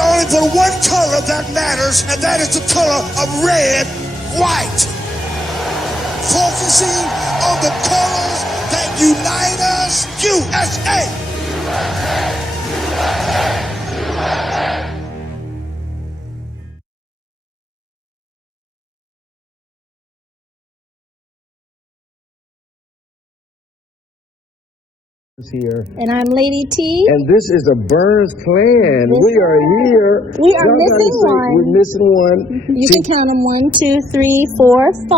only the one color that matters, and that is the color of red, white. Focusing on the colors that unite us. USA! Here. And I'm Lady T. And this is a Burns Plan. We are here. We are missing one. We're missing one. You can count them 1, 2, 3, 4, 5.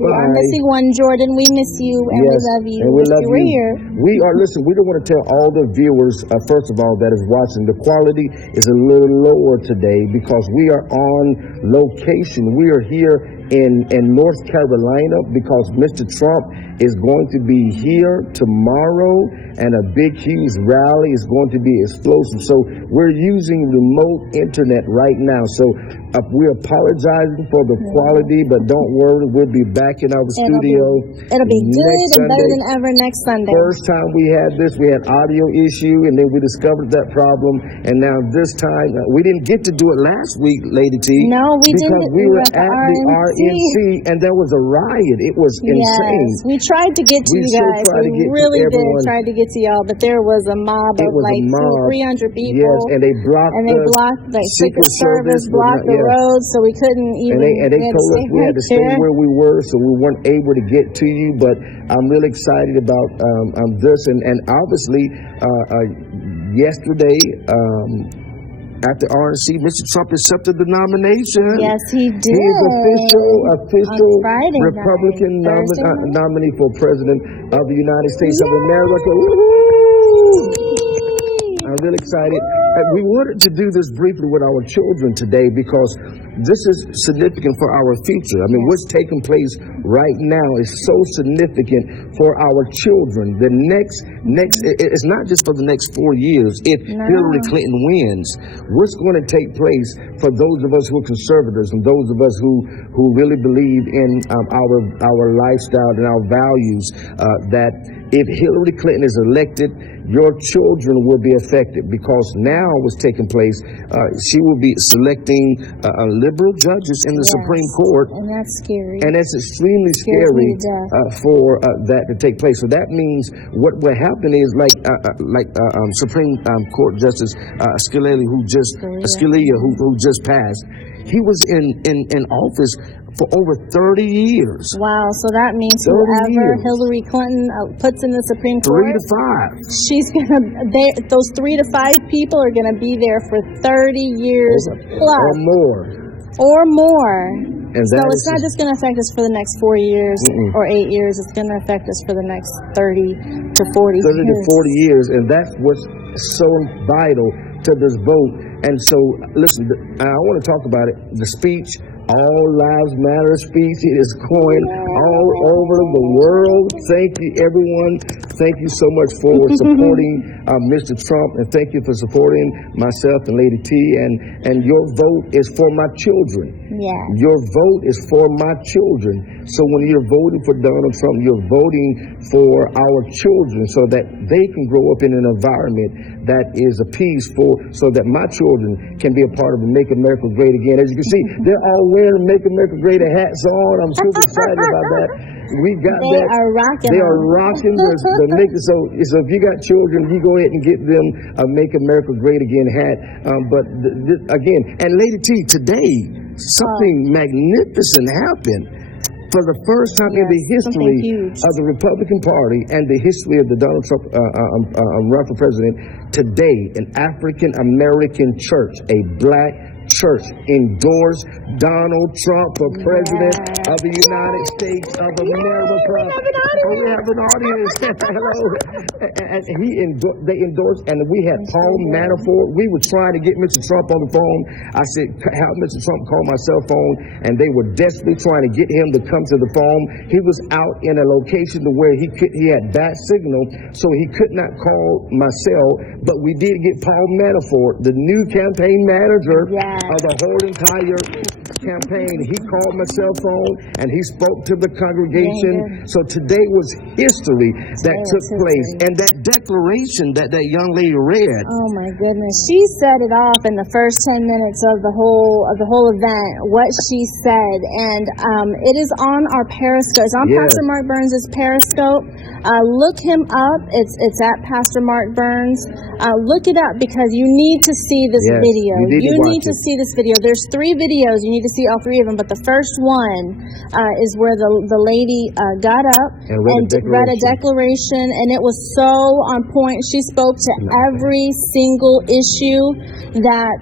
We are missing one. Jordan, we miss you and we love you. And we love you. We're here. We are, listen, we don't want to tell all the viewers, first of all, that is watching, the quality is a little lower today because we are on location. We are here in North Carolina because Mr. Trump is going to be here tomorrow, and a big, huge rally is going to be explosive. So we're using remote internet right now. So we're apologizing for the quality, but don't worry, we'll be back in our studio. It'll be good and better than ever next Sunday. First time we had this, we had audio issue, and then we discovered that problem. And now this time, we didn't get to do it last week, Lady T. No, we didn't. Because we were at the RNC, and there was a riot. It was insane. Yes, we tried to get to you guys. We really did try to get to y'all, but there was a mob of like 300 people. Yes, and they blocked the Secret Service, blocked the road, so we couldn't even. And they told us we had to stay where we were, so we weren't able to get to you. But I'm really excited about this, and obviously yesterday. At the RNC, Mr. Trump accepted the nomination. Yes, he did. He is official Republican nominee for President of the United States of America. Woo-hoo! I'm really excited. We wanted to do this briefly with our children today because this is significant for our future. I mean, what's taking place right now is so significant for our children. The next, it's not just for the next 4 years. If Hillary Clinton wins, what's going to take place for those of us who are conservatives and those of us who really believe in our lifestyle and our values, that if Hillary Clinton is elected, your children will be affected because now what's taking place, she will be selecting liberal judges in the Supreme Court. And that's scary. And that's extremely scary for that to take place. So that means what will happen is like Supreme Court Justice Scalia, who just passed. He was in office for over 30 years. Wow, so that means whoever Hillary Clinton puts in the Supreme Court, 3 to 5. She's those 3 to 5 people are gonna be there for 30 years plus or more. And so it's not just gonna affect us for the next 4 years or 8 years. It's gonna affect us for the next 30 to 40 years, and that's what's so vital to this vote. And so, listen, I want to talk about it. The speech, All Lives Matter speech, it is going all over the world. Thank you, everyone. Thank you so much for supporting Mr. Trump, and thank you for supporting myself and Lady T. And your vote is for my children. Yeah. Your vote is for my children. So when you're voting for Donald Trump, you're voting for our children so that they can grow up in an environment that is peaceful, so that my children can be a part of Make America Great Again. As you can see, they're all wearing Make America Great hats on. I'm super excited about that. We got they are rocking. They are rocking the Make. So if you got children, you go ahead and get them a Make America Great Again hat. But again, and Lady T, today something magnificent happened. For the first time in the history of the Republican Party and the history of the Donald Trump run for president, today an African American church, a black church, endorsed Donald Trump for president of the United States of America. We have an audience. Hello. And they endorsed, and we had Paul Manafort. We were trying to get Mr. Trump on the phone. I said, have Mr. Trump call my cell phone, and they were desperately trying to get him to come to the phone. He was out in a location to where he had bad signal, so he could not call my cell. But we did get Paul Manafort, the new campaign manager. of the whole entire campaign. He called my cell phone and he spoke to the congregation. So today was history that took place, and that declaration that that young lady read. Oh my goodness, she set it off in the first 10 minutes of the whole event. What she said, and it is on our Periscope. It's on Pastor Mark Burns' Periscope. Look him up. It's at Pastor Mark Burns. Look it up because you need to see this video. You need to see this video. There's 3 videos. You need to see all 3 of them. But the first one is where the lady got up and read a declaration, and it was so on point. She spoke to every single issue that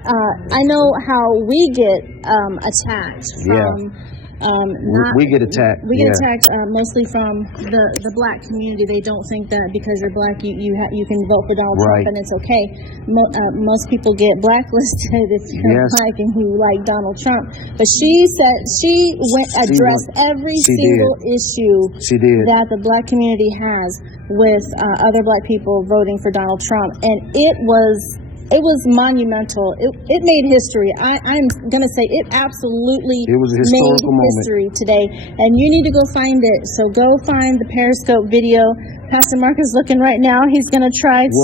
I know how we get attacked from. We get attacked. We get attacked mostly from the black community. They don't think that because you're black, you can vote for Donald Trump and it's okay. Most people get blacklisted if you're black and you like Donald Trump. But she said she addressed every single issue that the black community has with other black people voting for Donald Trump, and it was monumental. It made history. I'm going to say it absolutely was a historical made history today. And you need to go find it. So go find the Periscope video. Pastor Mark is looking right now. He's going to try to...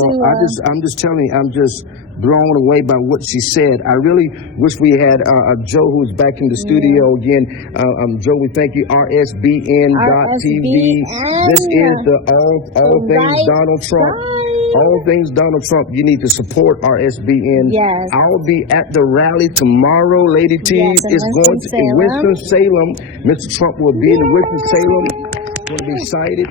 I'm just telling you, I'm just blown away by what she said. I really wish we had Joe, who's back in the studio again. Joe, we thank you. RSBN.TV. This is the All Things Donald Trump. All things Donald Trump. You need to support RSBN. Yes. I'll be at the rally tomorrow. Lady T is going to Winston-Salem. Mr. Trump will be in Winston-Salem. Going to be excited.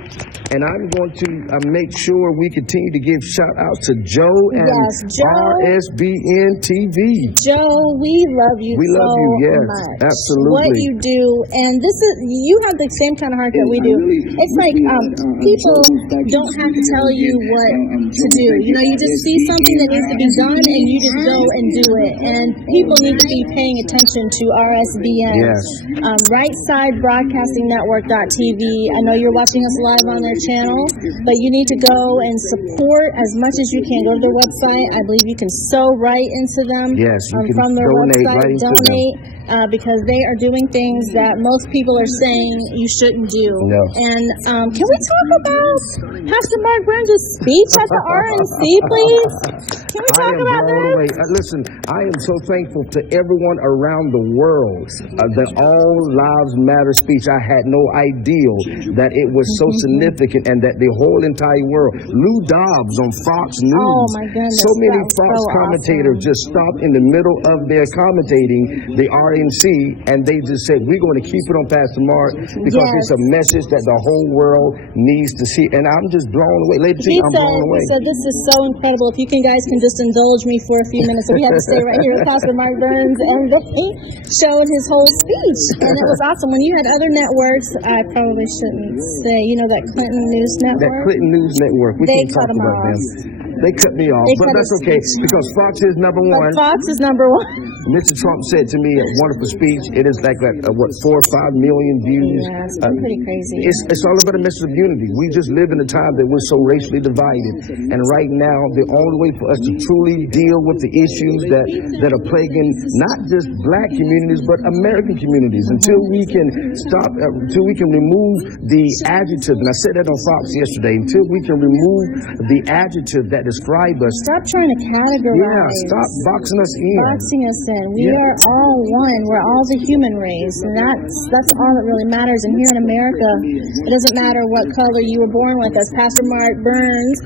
And I'm going to make sure we continue to give shout out to Joe and RSBN TV. Joe, we love you. We love you, yes, much. Absolutely. What you do, and you have the same kind of heart that we do. It's like people don't have to tell you what to do. You know, you just see something that needs to be done, and you just go and do it. And people need to be paying attention to RSBN. Yes. Right Side Broadcasting Network.tv. I know you're watching us live on their channel, but you need to go and support as much as you can. Go to their website. I believe you can sew right into them. Yes, you can from their donate website. Right into them. Because they are doing things that most people are saying you shouldn't do. No. And can we talk about Pastor Mark Burns' speech at the RNC, please? Can we talk about that? Listen, I am so thankful to everyone around the world. The All Lives Matter speech. I had no idea that it was so significant and that the whole entire world. Lou Dobbs on Fox News. Oh my goodness. So many Fox commentators just stopped in the middle of their commentating the RNC, and they just said, we're going to keep it on Pastor Mark because it's a message that the whole world needs to see. And I'm just blown away. Lady T, I'm blown away. He said, this is so incredible. If you guys can just indulge me for a few minutes. So we had to stay right here with Pastor Mark Burns, and they showed his whole speech. And it was awesome. When you had other networks, I probably shouldn't say, that Clinton News Network. That Clinton News Network. We can't talk about them. They cut me off, but that's okay because Fox is number one. Fox is number one. Mr. Trump said to me a wonderful speech. It is like 4 or 5 million views. Yeah, it's pretty crazy. It's all about a message of unity. We just live in a time that we're so racially divided, and right now the only way for us to truly deal with the issues that are plaguing not just black communities but American communities until we can until we can remove the adjective. And I said that on Fox yesterday. Until we can remove the adjective that describe us. Stop trying to categorize. Yeah, stop boxing us in. Boxing us in. We are all one. We're all the human race, and that's all that really matters. And here in America, it doesn't matter what color you were born with. As Pastor Mark Burns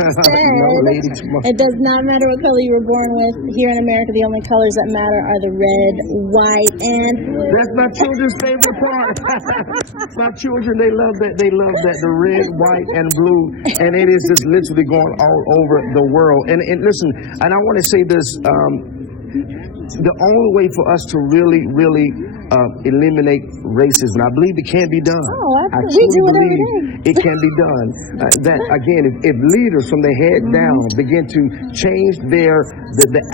said, it does not matter what color you were born with. Here in America, the only colors that matter are the red, white, and blue. That's my children's favorite part. My children, they love that. They love that, the red, white, and blue, and it is just literally going all over the world. And listen, and I want to say this, the only way for us to really eliminate racism, I believe it can be done. I truly believe it can be done. That again, if leaders from the head down begin to change the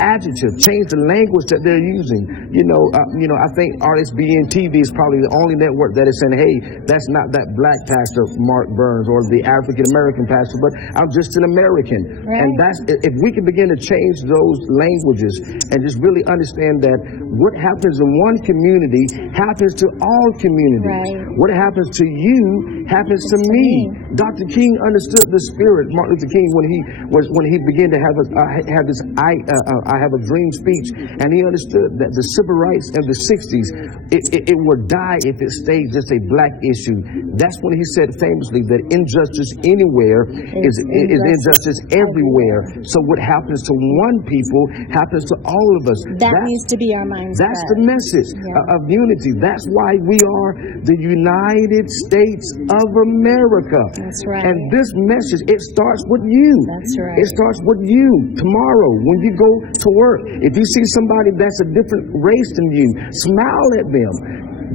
adjective, change the language that they're using. I think RSBN TV is probably the only network that is saying, hey, that's not that black pastor Mark Burns or the African American pastor, but I'm just an American. Right. And if we can begin to change those languages and just really understand understand that what happens in one community happens to all communities. Right. What happens to you happens to me. Dr. King understood the spirit. Martin Luther King, when he began to have this I have a dream speech, and he understood that the civil rights of the 60s, it would die if it stayed just a black issue. That's when he said famously that injustice anywhere is injustice everywhere. So what happens to one people happens to all of us. That needs to be our mindset. That's the message of unity. That's why we are the United States of America. That's right. And this message, it starts with you. That's right. It starts with you tomorrow when you go to work. If you see somebody that's a different race than you, smile at them.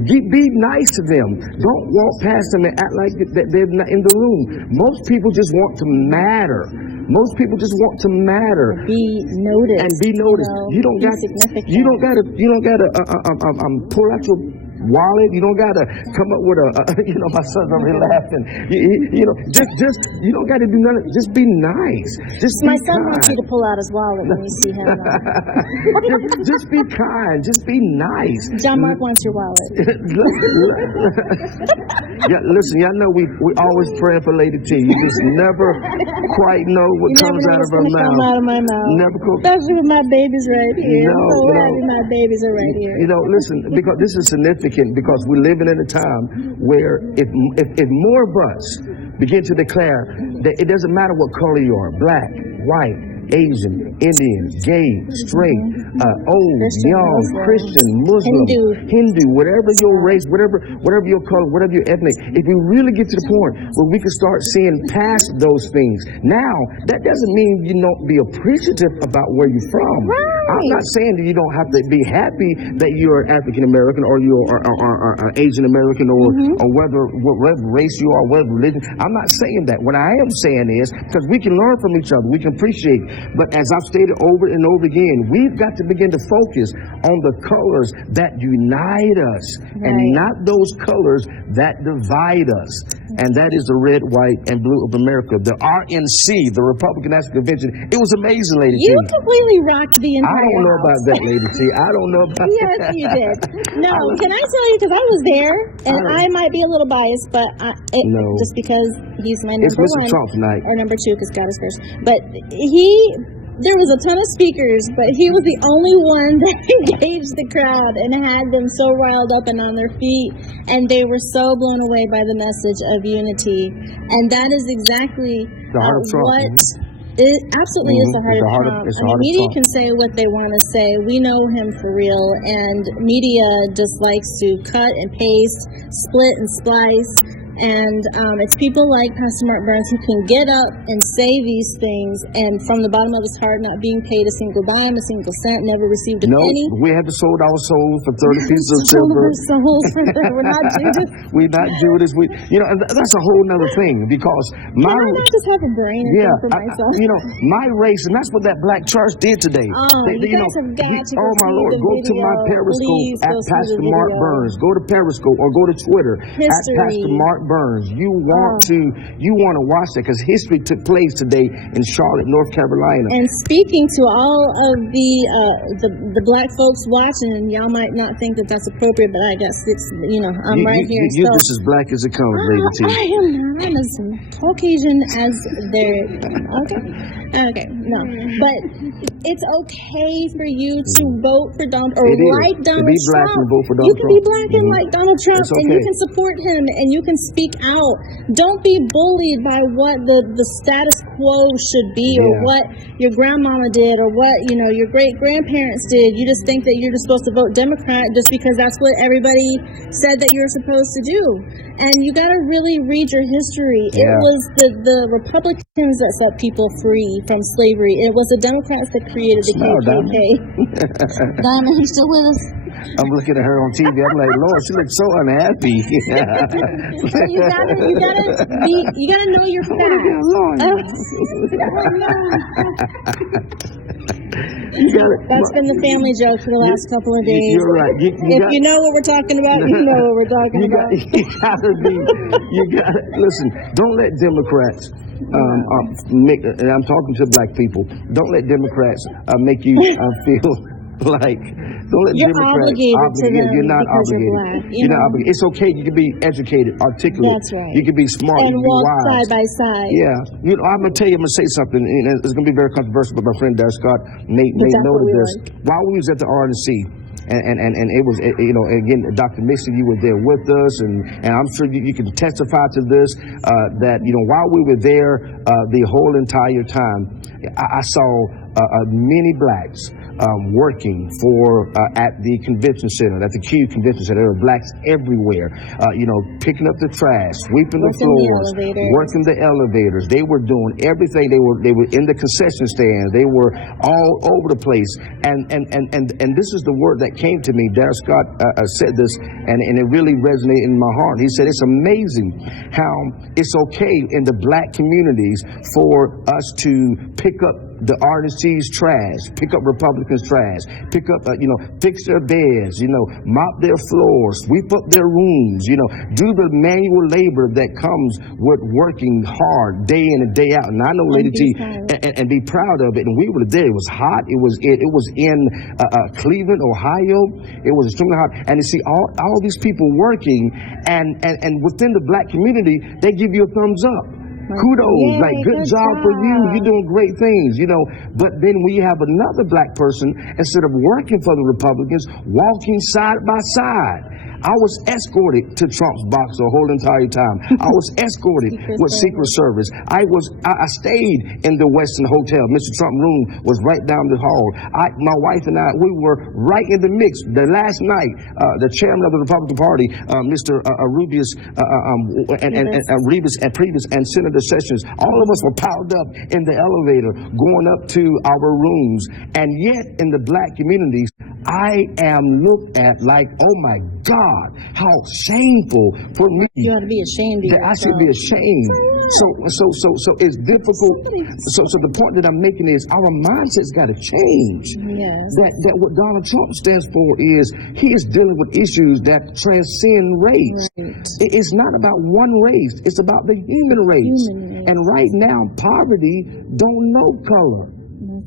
Be nice to them. Don't walk past them and act like that they're not in the room. Most people just want to matter. Most people just want to matter. Be noticed. And be noticed. You don't got. You don't got to pull out your wallet. You don't got to come up with my son's over here laughing. Just you don't got to do nothing. Just be nice. My son wants you to pull out his wallet when you see him. just be kind. Just be nice. John Mark wants your wallet. Yeah, listen, y'all know we always pray for Lady T. You just never quite know what comes out of her mouth. Come out of my mouth. Never could. Especially with my babies right here. No, I'm so happy my babies are right here. Listen, because this is significant, because we're living in a time where if more of us begin to declare that it doesn't matter what color you are, black, white, Asian, Indian, gay, straight, old, young, Christian, Muslim, Hindu, whatever your race, whatever your color, whatever your ethnic, if we really get to the point where we can start seeing past those things. Now, that doesn't mean you don't be appreciative about where you're from. Right. I'm not saying that you don't have to be happy that you're African American or you are Asian American or whatever race you are, whatever religion. I'm not saying that. What I am saying is, because we can learn from each other, we can appreciate. But as I've stated over and over again, we've got to begin to focus on the colors that unite us, and not those colors that divide us. And that is the red, white, and blue of America. The RNC, the Republican National Convention. It was amazing, Lady T. You completely rocked the entire I don't know house. about that, Lady T. I don't know about Yes, that. you did. No, can I tell you, because I was there, and I might be a little biased, but just because he's my number Mr. one. Trump tonight. Or number two, because God is first. But there was a ton of speakers, but he was the only one that engaged the crowd and had them so riled up and on their feet, and they were so blown away by the message of unity. And that is exactly the heart of Trump. What it absolutely is the heart of Trump. Media can say what they want to say. We know him for real, and media just likes to cut and paste, split and splice. And it's people like Pastor Mark Burns who can get up and say these things, and from the bottom of his heart, not being paid a single dime, a single cent, never received a penny. We had to sold our souls for 30 pieces of silver. We're not Judas. We're not Judas. And that's a whole nother thing, because Can I not just have a brain and think for myself? My race, and that's what that black church did today. You guys have got to oh my Lord, go to my Periscope at Pastor Mark Burns. Go to Periscope or go to Twitter at Pastor Mark Burns. You want to watch that, because history took place today in Charlotte, North Carolina. And speaking to all of the black folks watching, and y'all might not think that that's appropriate, but I guess I'm right here. You're just as black as it comes, Lady T. I am not as Caucasian as they're. Okay, no, but it's okay for you to vote for Donald or like Donald Trump. To be black and vote for Donald Trump. You can be black and like Donald Trump, and you can support him, and you can speak out. Don't be bullied by what the status quo should be, or what your grandmama did, or what your great grandparents did. You just think that you're just supposed to vote Democrat just because that's what everybody said that you're supposed to do. And you got to really read your history. It was the Republicans that set people free from slavery. It was the Democrats that created the KKK. Diamond, you still with us? I'm looking at her on TV. I'm like, Lord, she looks so unhappy. So you gotta know your facts. That's been the family joke for the last couple of days. You're right. You know what we're talking about, you know what we're talking about. Listen, don't let Democrats and I'm talking to black people, don't let Democrats make you feel Like, don't let You're Democrats obligated to them You're not because obligated. you're black. You're not obligated. It's okay. You can be educated, articulate. That's right. You can be smart. And you can be walk wise. side by side. Yeah. You know, I'm gonna tell you. I'm gonna say something. And it's gonna be very controversial, but my friend Darren Scott made note of this. While we was at the RNC. And it was, you know, again, Dr. Mixon, you were there with us, and I'm sure you can testify to this, that, you know, while we were there the whole entire time, I saw many blacks working for at the convention center, at the Q Convention Center. There were blacks everywhere, you know, picking up the trash, sweeping the floors, working the elevators. They were doing everything. They were in the concession stand. They were all over the place. And this is the word that came to me. Darren Scott said this, and it really resonated in my heart. He said, it's amazing how it's okay in the black communities for us to pick up the RNC's trash, pick up Republicans' trash, pick up, you know, fix their beds, you know, mop their floors, sweep up their rooms, you know, do the manual labor that comes with working hard day in and day out. And I know, Lady T, and be proud of it. And we were there. It was hot. It was in Cleveland, Ohio. It was extremely hot. And you see all these people working, and within the black community, they give you a thumbs up. Kudos, like good job for you. You're doing great things, you know. But then we have another black person, instead of working for the Republicans, walking side by side. I was escorted to Trump's box the whole entire time. I was escorted with Secret Service. I stayed in the Westin Hotel. Mr. Trump's room was right down the hall. My wife and I, we were right in the mix. The last night, the chairman of the Republican Party, Mr. Rubis, and Senator Sessions, all of us were piled up in the elevator going up to our rooms. And yet, in the black communities, I am looked at like, oh my God, how shameful for me. You ought to be ashamed of yourself. I should be ashamed. So it's difficult. So the point that I'm making is our mindset's got to change. Yes. That what Donald Trump stands for is he is dealing with issues that transcend race. Right. It's not about one race. It's about the human race. And right now, poverty don't know color.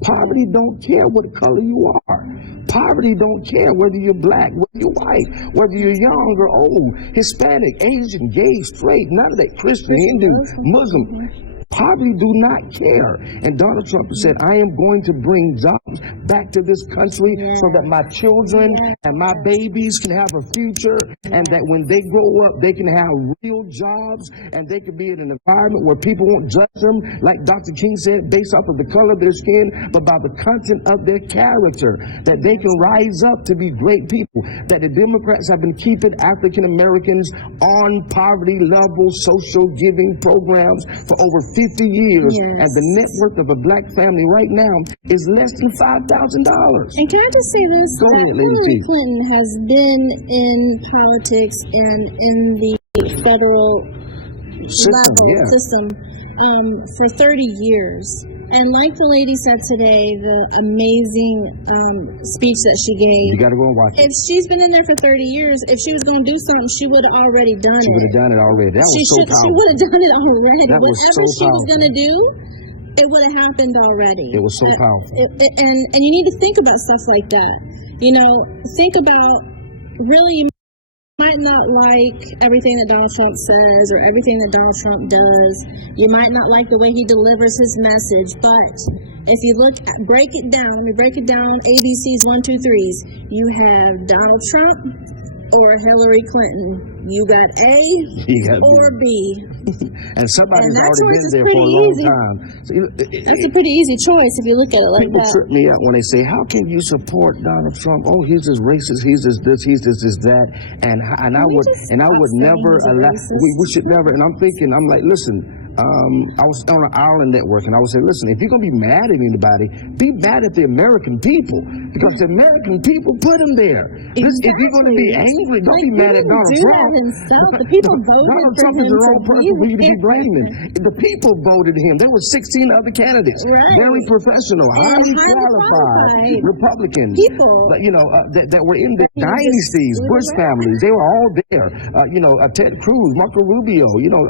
Poverty don't care what color you are. Poverty don't care whether you're black, whether you're white, whether you're young or old, Hispanic, Asian, gay, straight, none of that, Christian, Hindu, Muslim. Poverty do not care. And Donald Trump said, I am going to bring jobs back to this country so that my children and my babies can have a future, and that when they grow up, they can have real jobs, and they can be in an environment where people won't judge them, like Dr. King said, based off of the color of their skin, but by the content of their character, that they can rise up to be great people, that the Democrats have been keeping African Americans on poverty level social giving programs for over 50 years, and the net worth of a black family right now is less than $5,000. And can I just say this? Hillary Clinton has been in politics and in the federal system for 30 years. And like the lady said today, the amazing speech that she gave. You got to go and watch it. If she's been in there for 30 years, if she was going to do something, she would have already done it. She would have done it already. That was so powerful. She would have done it already. Whatever she was going to do, it would have happened already. It was so powerful. And you need to think about stuff like that. You know, think about really. Might not like everything that Donald Trump says or everything that Donald Trump does. You might not like the way he delivers his message, but if you break it down, let me break it down, ABCs 1, 2, 3s. You have Donald Trump or Hillary Clinton. You got A or B. And somebody's already been there for a long time. So, that's a pretty easy choice if you look at it like that. People trip me out when they say, how can you support Donald Trump? Oh, he's this racist, he's this, he's this, that. And I would never allow, we should never, and I'm like, listen, I was on an island network, and I would say, listen, if you're going to be mad at anybody, be mad at the American people, because the American people put him there. If you're going to be angry, don't be mad at Donald Trump. The people voted Donald Trump is the wrong person for you to be blaming. The people voted him. There were 16 other candidates, very professional, highly qualified Republicans, people, you know, that were in the dynasties, Bush families. They were all there. You know, Ted Cruz, Marco Rubio. You know,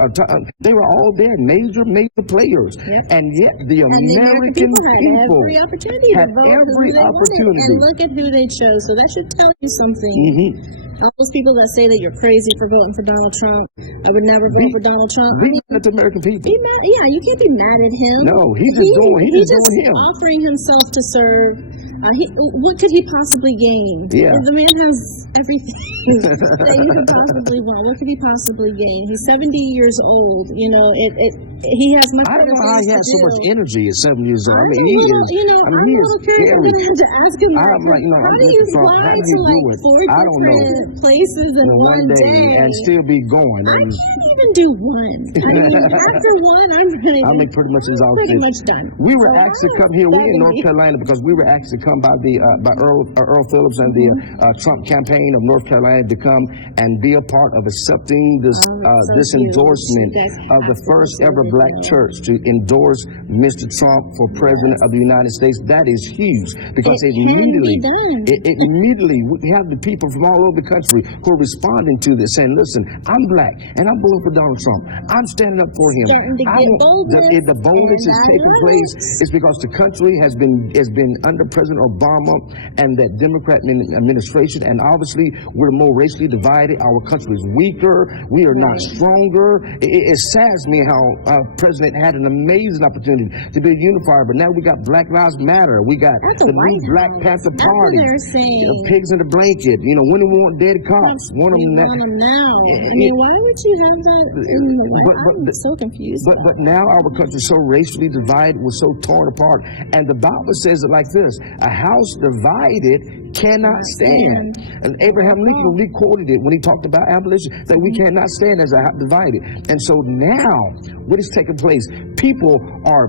they were all there. had major players, and yet the American people had every opportunity to vote every who they opportunity. wanted, and look at who they chose. So that should tell you something. All those people that say that you're crazy for voting for Donald Trump, I would never vote for Donald Trump. Be mad at the American people. Be mad, yeah, you can't be mad at him. No, he's just doing him. Offering himself to serve. What could he possibly gain? Yeah. The man has everything that you could possibly want. What could he possibly gain? He's 70 years old. You know, he has much. I don't know how he has so much energy at 7 years old. I mean, he is. You know, I'm a little curious. I'm gonna have to ask him. I'm like, how do you fly to like 4 different places in one day and still be going? I can't even do one. I mean, after one, I'm pretty much exhausted. Pretty much done. We were asked to come here. We're in North Carolina because we were asked to come by Earl Phillips and the Trump campaign of North Carolina to come and be a part of accepting this this endorsement of the first ever black church to endorse Mr. Trump for president of the United States. That is huge because immediately we have the people from all over the country who are responding to this, saying, "Listen, I'm black and I'm voting for Donald Trump. I'm standing up for him." Starting to get boldness. The boldness is taking place is because the country has been under President Obama and that Democrat administration, and obviously we're more racially divided. Our country is weaker. We are not stronger. It saddens me how President had an amazing opportunity to be a unifier, but now we got Black Lives Matter. We got the new Black Panther Party. Pigs in the blanket. You know, when do we want dead cops? Want them now. I mean, why would you have that in the I'm so confused. But now our country is so racially divided, we're so torn apart. And the Bible says it like this: a house divided cannot stand. And Abraham Lincoln re-quoted it when he talked about abolition, that we cannot stand as a house divided. And so now, what is taking place? People are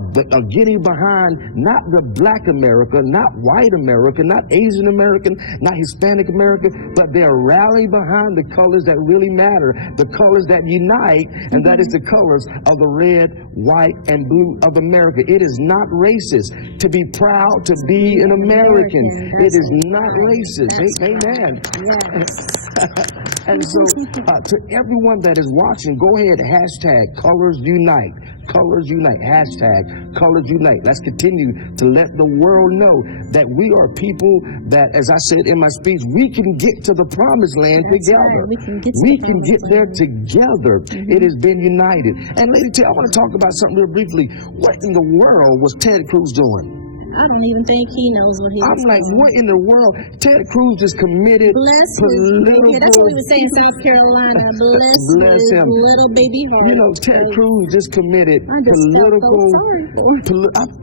getting behind not the black America, not white America, not Asian American, not Hispanic America, but they're rallying behind the colors that really matter, the colors that unite, and that is the colors of the red, white, and blue of America. It is not racist to be proud to be an American. It is not racist. Amen. Yes. And so to everyone that is watching, go ahead, hashtag Colors Unite. Colors Unite. Hashtag Colors Unite. Let's continue to let the world know that we are people that, as I said in my speech, we can get to the promised land together. Right. We can get there together. It has been united. And Lady T, I want to talk about something real briefly. What in the world was Ted Cruz doing? I don't even think he knows what he's I'm like, what in the world? Ted Cruz is committed political. That's what we would say in South Carolina. Bless him. Little baby heart. You know, Ted Cruz just committed political.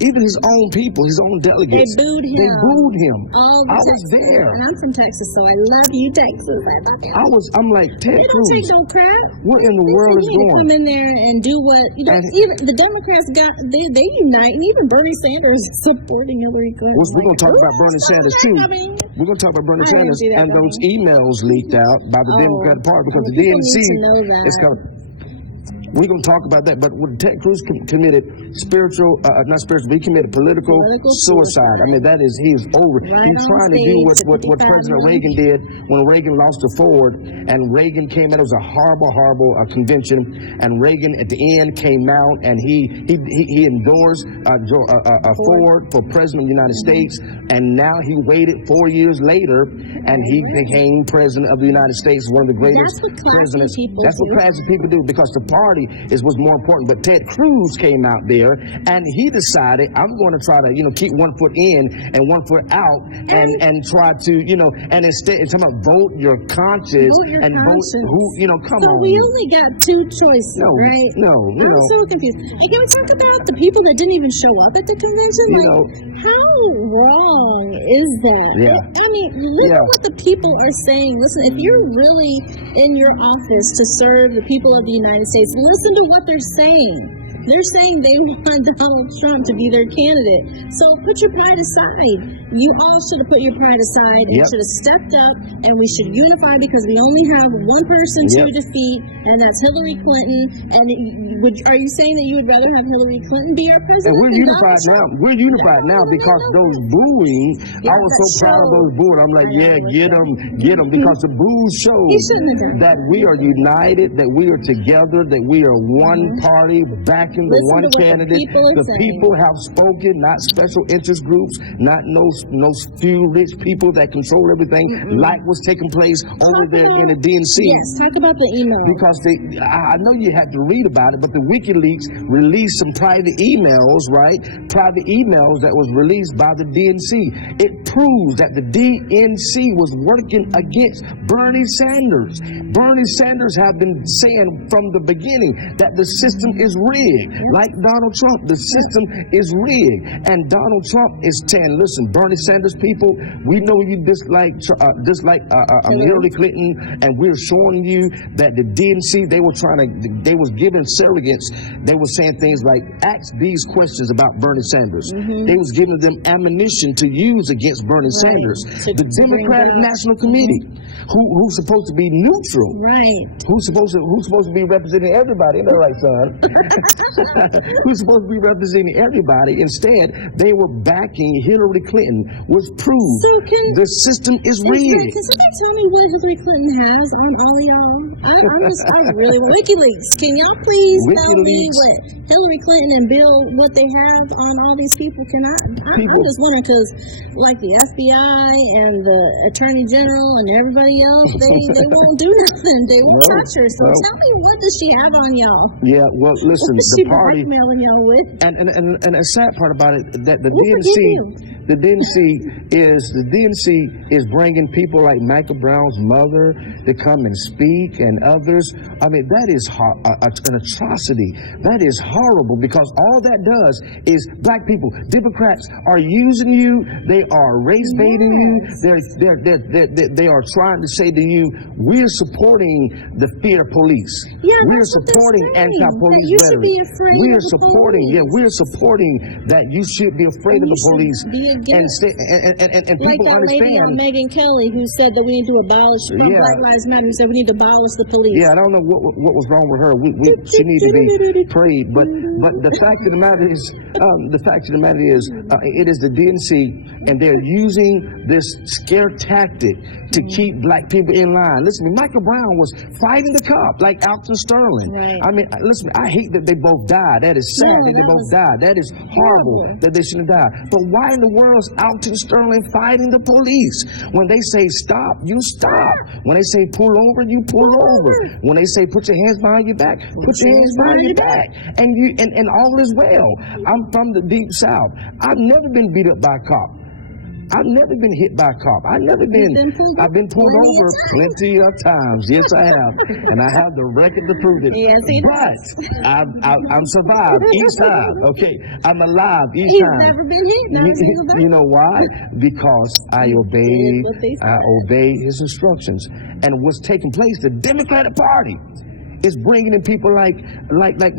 Even his own people, his own delegates. They booed him. I was there. And I'm from Texas, so I love you, Texas. I love you. I'm like, Ted Cruz. Don't take no crap. What in the world is going on? Come in there and do what, even the Democrats they unite, and even Bernie Sanders supporting Hillary Clinton. We're going to talk about Bernie Sanders too. We're going to talk about Bernie Sanders and those emails leaked out by the Democratic Party because the DNC is coming. We're going to talk about that, but when Ted Cruz committed he committed political suicide. I mean, he's over. He's trying to do what President Reagan did when Reagan lost to Ford, and Reagan came out. It was a horrible convention, and Reagan at the end came out and he endorsed Ford for president of the United States, and now he waited 4 years later, and he became president of the United States, one of the greatest presidents. That's what classy people do, because the party is what's more important. But Ted Cruz came out there and he decided, I'm going to try to, keep 1 foot in and 1 foot out and try to, and instead it's about vote your conscience and vote who, come on. So we only got 2 choices, right? I'm so confused. And can we talk about the people that didn't even show up at the convention? How wrong is that? Yeah. I mean, look at what the people are saying. Listen, if you're really in your office to serve the people of the United States, listen to what they're saying. They're saying they want Donald Trump to be their candidate. So put your pride aside. You all should have put your pride aside and should have stepped up, and we should unify because we only have one person to defeat, and that's Hillary Clinton. And are you saying that you would rather have Hillary Clinton be our president? And we're unified now. We're unified now because those booing, I was so proud of those booing. I'm like, get them, because the boo shows that we are united, that we are together, that we are one party backing the one candidate. The people have spoken, not special interest groups, not no few rich people that control everything, like what's taking place over there in the DNC. Yes, talk about the email. Because I know you had to read about it, but the WikiLeaks released some private emails, right? Private emails that was released by the DNC. It proves that the DNC was working against Bernie Sanders. Bernie Sanders have been saying from the beginning that the system is rigged. Like Donald Trump, the system is rigged. And Donald Trump is saying, listen, Bernie Sanders people, we know you dislike Hillary Clinton, and we're showing you that the DNC, they was giving surrogates, they were saying things like, ask these questions about Bernie Sanders. They was giving them ammunition to use against Bernie Sanders. The Democratic National Committee, who's supposed to be neutral, who's supposed to be representing everybody, isn't that right, son? Who's supposed to be representing everybody. Instead, they were backing Hillary Clinton, which proved the system is rigged. Can somebody tell me what Hillary Clinton has on all of y'all? I really want WikiLeaks. Can y'all please tell me what Hillary Clinton and Bill, what they have on all these people? I'm just wondering because, like the FBI and the Attorney General and everybody else, they won't do nothing. They won't touch her. So tell me, what does she have on y'all? Yeah, well, listen, what is the she party blackmailing y'all with? And a sad part about it that the DNC is bringing people like Michael Brown's mother to come and speak, and others. I mean, that is an atrocity. That is horrible, because all that does is black people, Democrats are using you. They are race baiting you. They are trying to say to you, we're supporting the fear police. We're supporting anti-police rhetoric. We're supporting that you should be afraid of the police. And like people that lady on understand. Megyn Kelly who said that we need to abolish Black Lives Matter, who said we need to abolish the police. Yeah, I don't know what was wrong with her. She needs to be prayed. But the fact of the matter is, it is the DNC, and they're using this scare tactic to keep black people in line. Listen, Michael Brown was fighting the cop like Alton Sterling. I mean, listen, I hate that they both died. That is sad that they both died. That is horrible that they shouldn't have died. But why in the world is Alton Sterling fighting the police? When they say stop, you stop. When they say pull over, you pull over. When they say put your hands behind your back, put your hands behind your back. And all is well. I'm from the deep south. I've never been beat up by a cop. I've never been hit by a cop. I've been pulled over plenty of times. Yes, I have. And I have the record to prove it. Yes, but I'm survived each time. Okay. I'm alive each time. He's never been hit, not a single time. You know why? Because I obey his instructions. And what's taking place, the Democratic Party is bringing in people like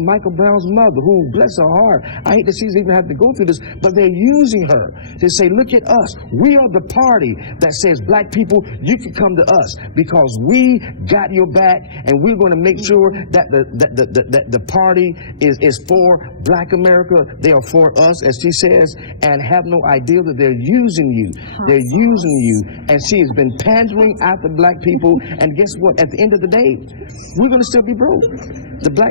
Michael Brown's mother, who, bless her heart, I hate that she's even had to go through this, but they're using her to say, look at us. We are the party that says, black people, you can come to us because we got your back, and we're going to make sure that the party is for black America. They are for us, as she says, and have no idea that they're using you. They're using you, and she has been pandering after black people, and guess what? At the end of the day, we're going to still be broke. The black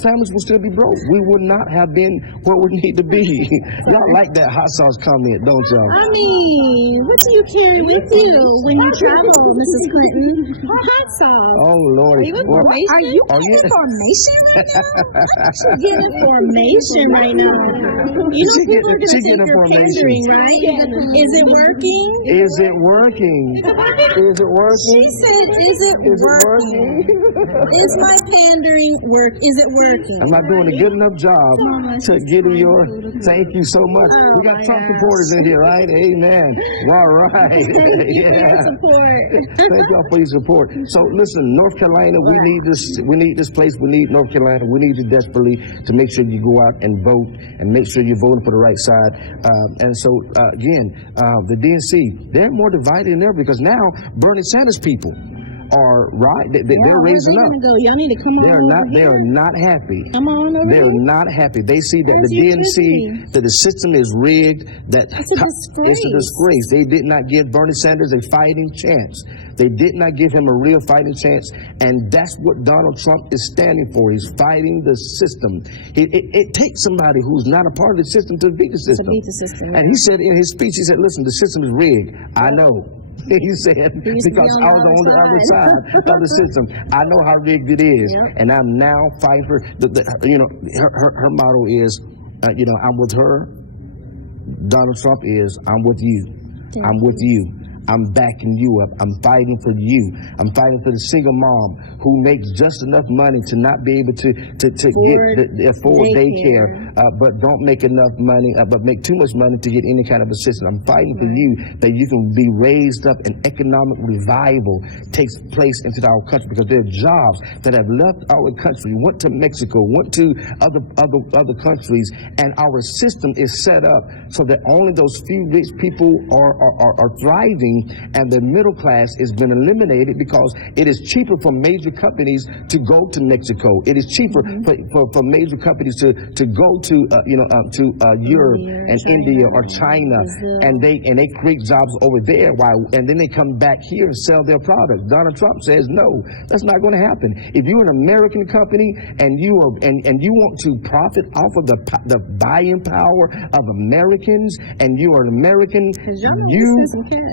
families will still be broke. We would not have been where we need to be. Y'all like that hot sauce comment, don't y'all? I mean, what do you carry with you when you travel, Mrs. Clinton? Hot sauce. Oh, Lord. Are you getting information right now? She's getting information right now. You know, people are going to think you're pandering, right? Is it working? Is it working? Is it working? She said, is it working? Is my pandering work? Is it working? Am I doing a good enough job to get in your? Thank you so much. Oh, We got Trump supporters in here, right? Amen. All right. Thank you for your support. Thank y'all for your support. So listen, North Carolina, we need this. We need this place. We need North Carolina. We need you desperately to make sure you go out and vote and make sure you're voting for the right side. And so again, the DNC, they're more divided than ever because now Bernie Sanders people are right. They're raising up. Go? Y'all need to come on over They here. are not happy. Come on over They're here. not happy. They see that As the you DNC, should be. that the system is rigged. That It's a disgrace. It's a disgrace. They did not give Bernie Sanders a fighting chance. They did not give him a real fighting chance, and that's what Donald Trump is standing for. He's fighting the system. It takes somebody who's not a part of the system to beat the system. To beat the system. And he said in his speech, he said, "Listen, the system is rigged. I know." He said, because I was on the other side of the system. I know how rigged it is. Yep. And I'm now fighting for, her motto is, I'm with her. Donald Trump is, I'm with you. I'm with you. I'm backing you up. I'm fighting for you. I'm fighting for the single mom who makes just enough money to not be able to afford daycare, but don't make enough money, but make too much money to get any kind of assistance. I'm fighting for you that you can be raised up and economic revival takes place into our country, because there are jobs that have left our country, went to Mexico, went to other countries, and our system is set up so that only those few rich people are thriving, and the middle class has been eliminated because it is cheaper for major companies to go to Mexico. It is cheaper for major companies to go to Europe and China, India or China, Brazil. and they create jobs over there, and then they come back here and sell their products. Donald Trump says no, that's not going to happen. If you're an American company and you want to profit off of the buying power of Americans, and you are an American,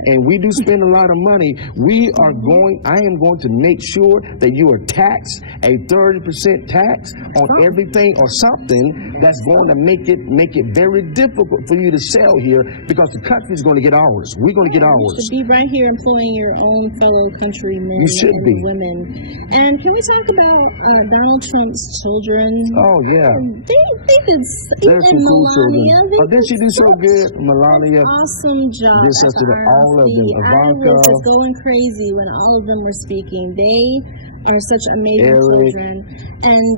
and we do spend a lot of money, I am going to make sure that you are taxed a 30% tax on everything or something that's going to make it very difficult for you to sell here, because the country is going to get ours. We're going to get ours. You should be right here employing your own fellow countrymen and women. And can we talk about Donald Trump's children? Oh yeah. They did. There's some cool Melania, children. Didn't she do so good? Melania. Awesome job. This has to do all of them. I was just going crazy when all of them were speaking. They are such amazing children. And,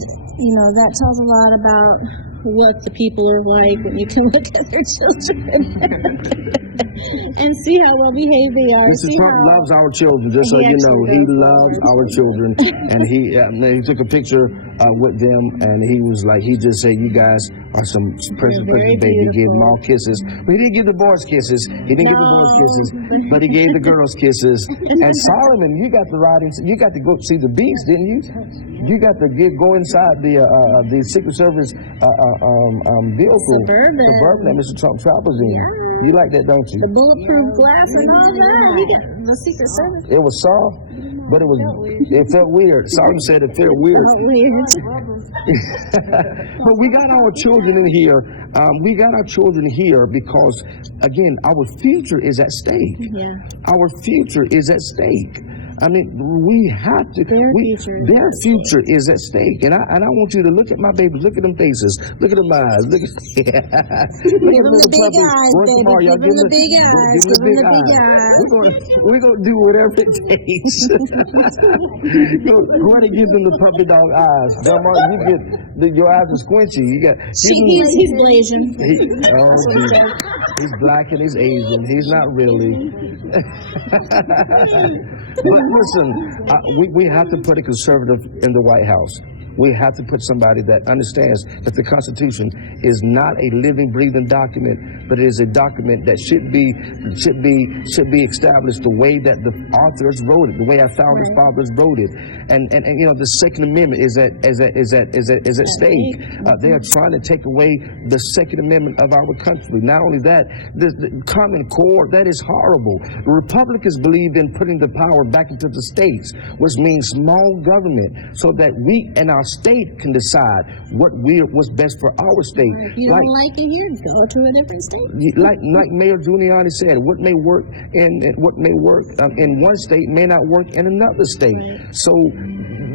that tells a lot about what the people are like when you can look at their children and see how well behaved they are. Mr. Trump loves our children, just so you know. He loves our children. And he took a picture with them, and he just said, you guys are some precious baby. He gave them all kisses. But he didn't give the boys kisses. He didn't give the boys kisses, but he gave the girls kisses. And Solomon, you got to go see the beast, didn't you? You got to go inside the Secret Service vehicle, Suburban that Mr. Trump travels in. Yeah. You like that, don't you? The bulletproof glass and all that. You get the Secret Service. It was soft, but it felt weird. Solomon said it felt weird. But we got our children in here. We got our children here because, again, our future is at stake. Yeah. Our future is at stake. I mean, we have to. Their future is at stake, and I want you to look at my babies. Look at them faces. Look at them eyes. Look at Give them the big eyes, baby. Give them the big eyes. Give them the big eyes. We're gonna do whatever it takes. Go ahead and give them the puppy dog eyes. Delmar, your eyes are squinchy. He's Blasian. He's black and he's Asian. He's not really. But listen, we have to put a conservative in the White House. We have to put somebody that understands that the Constitution is not a living, breathing document, but it is a document that should be established the way that the authors wrote it, the way our founders fathers wrote it. And the Second Amendment is at stake. They are trying to take away the Second Amendment of our country. Not only that, the Common Core, that is horrible. The Republicans believe in putting the power back into the states, which means small government, so that we and our state can decide what's best for our state. If you don't like it here, go to a different state. Like Mayor Giuliani said, what may work in one state may not work in another state. Right. So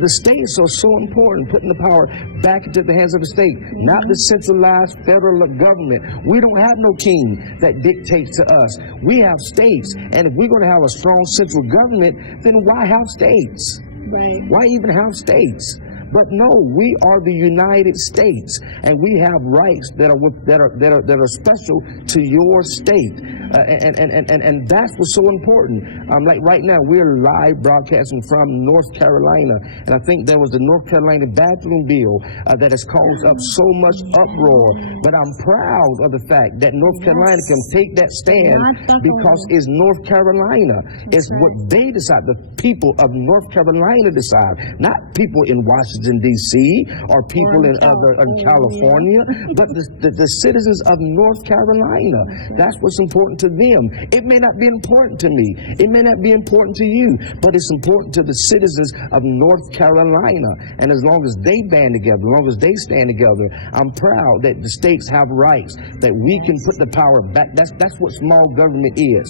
the states are so important, putting the power back into the hands of the state, not the centralized federal government. We don't have no king that dictates to us. We have states, and if we're going to have a strong central government, then why have states? Right. Why even have states? But no, we are the United States, and we have rights that are special to your state, and that's what's so important. Like right now, we're live broadcasting from North Carolina, and I think there was the North Carolina bathroom bill that has caused up so much uproar. But I'm proud of the fact that North Carolina can take that stand because it's North Carolina. It's what they decide. The people of North Carolina decide, not people in Washington, D.C. or people in California, but the citizens of North Carolina. That's what's important to them. It may not be important to me. It may not be important to you, but it's important to the citizens of North Carolina. And as long as they band together, as long as they stand together, I'm proud that the states have rights, that we can put the power back. That's what small government is.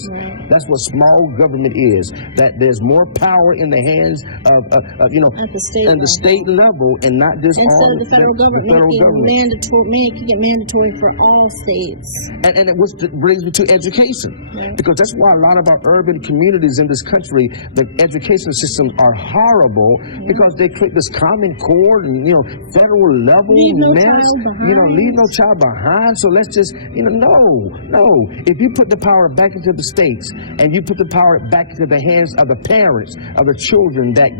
That's what small government is. That there's more power in the hands of at the state level, and not just instead all of the federal government making it mandatory for all states. And it brings me to education, because that's why a lot of our urban communities in this country, the education systems are horrible, because they create this Common Core and federal level mess. Leave no child behind. So let's just no. If you put the power back into the states, and you put the power back into the hands of the parents of the children that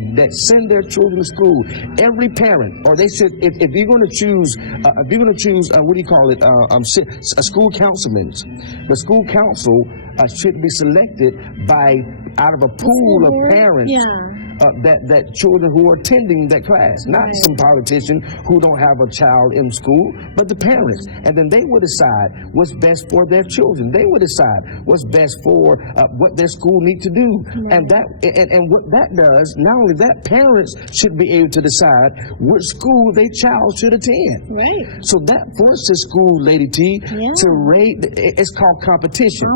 send their children to school, every parent, or they said, if you're going to choose, what do you call it, a school councilman, the school council should be selected out of a pool of parents. That children who are attending that class, not some politician who don't have a child in school, but the parents. And then they would decide what's best for their children. They would decide what's best for what their school needs to do. And what that does, not only that, parents should be able to decide which school their child should attend. Right. So that forces school, Lady T, to rate. It's called competition.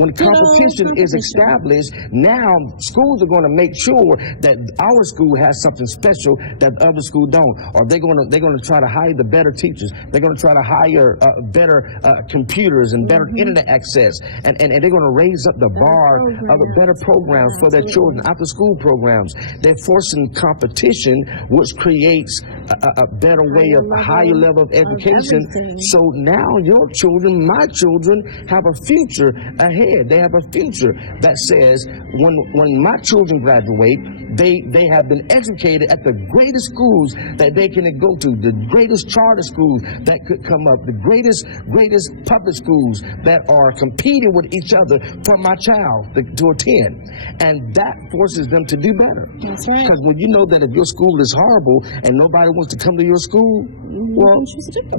When competition is established, now schools are going to make sure that our school has something special that the other school don't, or they're going to try to hire the better teachers. They're going to try to hire better computers and better internet access, and they're going to raise up the bar of the better programs for their children, after school programs. They're forcing competition, which creates a better way of a higher level of education. So now your children, my children, have a future ahead. They have a future that says when my children graduate, they have been educated at the greatest schools that they can go to, the greatest charter schools that could come up, the greatest public schools that are competing with each other for my child to attend. And that forces them to do better. That's right. Because when you know that if your school is horrible and nobody wants to come to your school, well,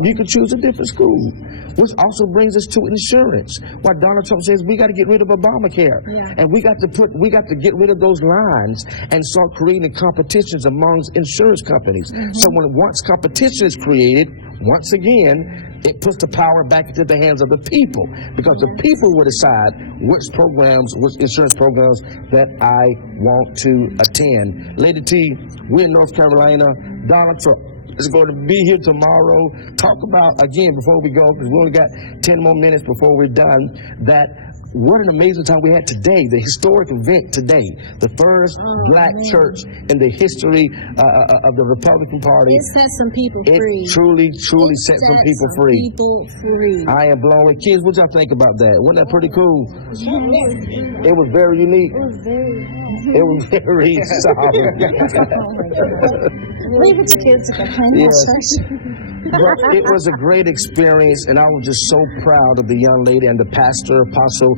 you can choose a different school. Which also brings us to insurance. Why Donald Trump says we got to get rid of Obamacare, and we got to get rid of those lines and start creating competitions amongst insurance companies. So once competition is created, once again, it puts the power back into the hands of the people, because the people will decide which insurance programs that I want to attend. Lady T, we're in North Carolina. Donald Trump is going to be here tomorrow. Talk about, again, before we go, because we only got 10 more minutes before we're done, that what an amazing time we had today, the historic event today, the first black church in the history of the Republican Party. It set some people free. It truly set some people free. I am blown away. Kids, what y'all think about that? Wasn't that pretty cool? It was very unique. It was very solid. Leave it to kids to complain. But it was a great experience, and I was just so proud of the young lady and the pastor, Apostle